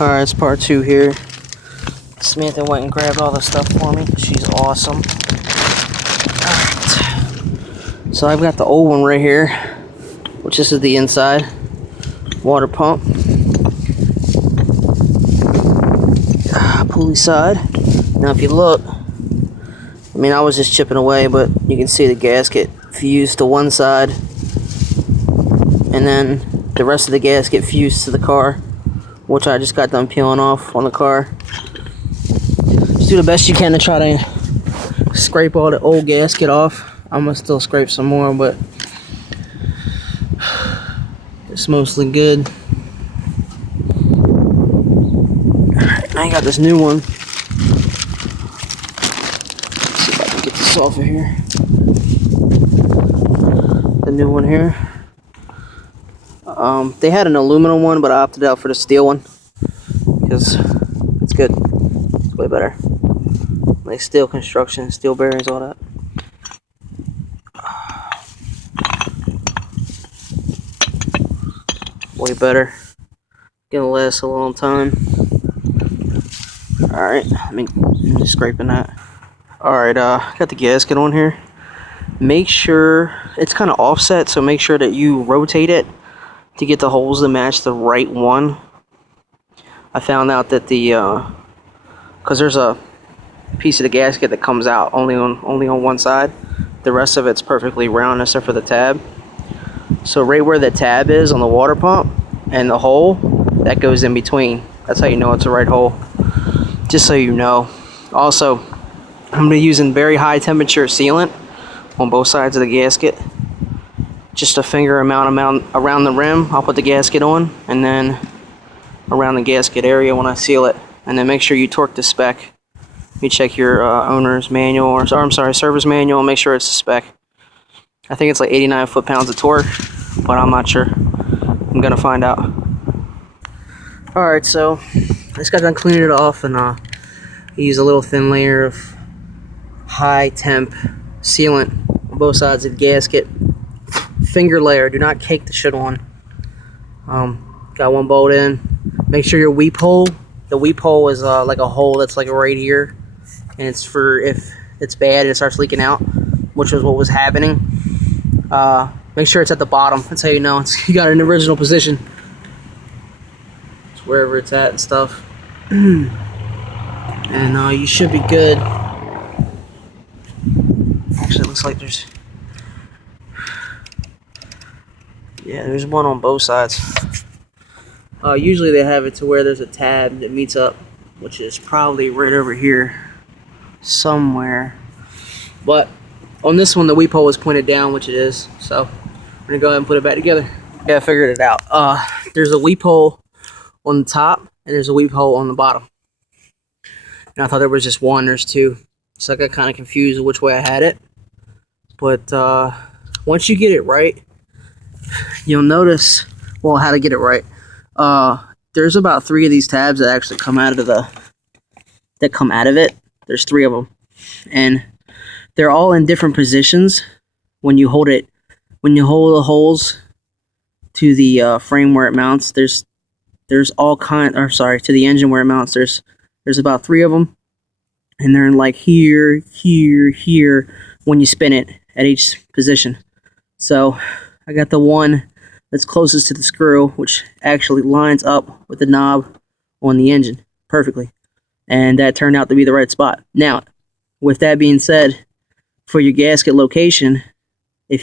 Alright, it's part 2 here. Samantha went and grabbed all the stuff for me. She's awesome. Alright. So I've got the old one right here, which this is the inside. Water pump. Pulley side. Now if you look, I mean I was just chipping away, but you can see the gasket fused to one side. And then the rest of the gasket fused to the car, which I just got done peeling off on the car. Just do the best you can to try to scrape all the old gasket off. I'm gonna still scrape some more, but it's mostly good. Alright, now I got this new one. Let's see if I can get this off of here. The new one here. They had an aluminum one, but I opted out for the steel one because it's good. It's way better. Like steel construction, steel bearings, all that. Way better. Gonna last a long time. Alright, I'm just scraping that. Alright, got the gasket on here. Make sure it's kind of offset, so make sure that you rotate it to get the holes to match the right one. I found out that because there's a piece of the gasket that comes out only on one side. The rest of it's perfectly round except for the tab. So right where the tab is on the water pump and the hole, that goes in between. That's how you know it's the right hole. Just so you know. Also, I'm going to be using very high temperature sealant on both sides of the gasket. Just a finger amount around the rim. I'll put the gasket on, and then around the gasket area when I seal it. And then make sure you torque the spec. You check your owner's manual, or I'm sorry, service manual, and make sure it's the spec. I think it's like 89 foot-pounds of torque, but I'm not sure. I'm gonna find out. Alright, so I just got done cleaning it off, and I use a little thin layer of high temp sealant on both sides of the gasket. Finger layer, do not cake the shit on. Got one bolt in. Make sure your weep hole, the weep hole is like a hole that's like right here, and it's for if it's bad and it starts leaking out, which was what was happening. Make sure it's at the bottom. That's how you know you got it in the original position. It's wherever it's at and stuff. And you should be good. Actually, it looks like there's one on both sides. Usually they have it to where there's a tab that meets up, which is probably right over here somewhere. But on this one, the weep hole is pointed down, which it is. So I'm gonna go ahead and put it back together. Yeah, I figured it out. There's a weep hole on the top, and there's a weep hole on the bottom. And I thought there was just one. There's two. So I got kind of confused with which way I had it. But once you get it right, you'll notice, well, how to get it right. There's about 3 of these tabs that actually come out of it. There's 3 of them, and they're all in different positions when you hold it. When you hold the holes to the frame where it mounts, there's all kind. Or sorry, to the engine where it mounts. There's about 3 of them, and they're in like here, here, here when you spin it at each position. So I got the one that's closest to the screw, which actually lines up with the knob on the engine perfectly. And that turned out to be the right spot. Now, with that being said, for your gasket location,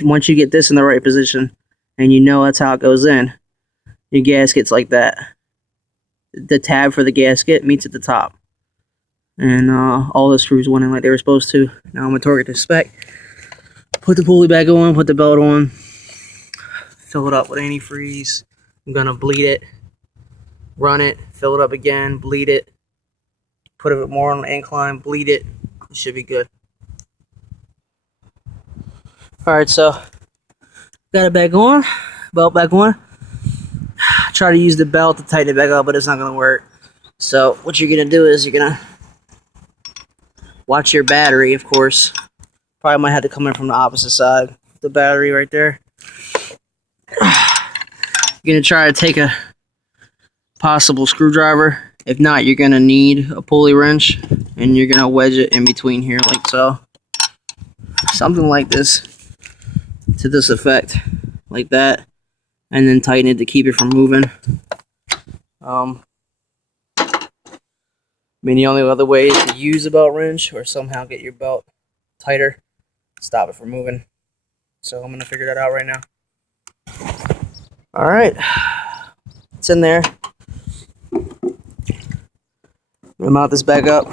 once you get this in the right position, and you know that's how it goes in, your gasket's like that. The tab for the gasket meets at the top. And all the screws went in like they were supposed to. Now I'm going to torque it to spec. Put the pulley back on, put the belt on. Fill it up with antifreeze. I'm gonna bleed it, run it, fill it up again, bleed it, put it more on the incline, bleed it. It should be good. Alright, so got it back on, belt back on. Try to use the belt to tighten it back up, but it's not gonna work. So what you're gonna do is you're gonna watch your battery, of course. Probably might have to come in from the opposite side. The battery right there. You're going to try to take a possible screwdriver If not, you're gonna need a pulley wrench, and you're gonna wedge it in between here like so. Something like this, to this effect, like that, and then tighten it to keep it from moving. I mean, the only other way is to use a belt wrench or somehow get your belt tighter, stop it from moving. So I'm gonna figure that out right now. All right, it's in there. I'm gonna mount this back up.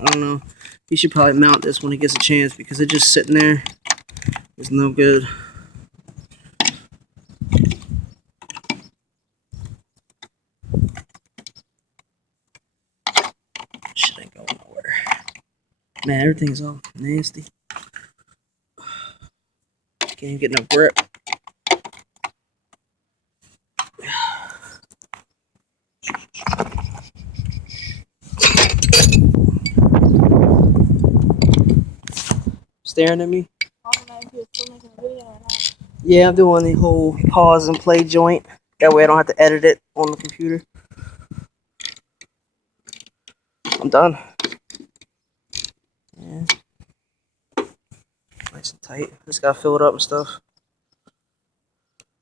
I don't know. You should probably mount this when it gets a chance because it just sitting there is no good. Shit ain't going nowhere. Man, everything's all nasty. Can't even get no grip. Staring at me? I don't know if you're still making a video or not. Yeah, I'm doing the whole pause and play joint. That way I don't have to edit it on the computer. I'm done. Yeah. Nice and tight. Just gotta fill it up and stuff.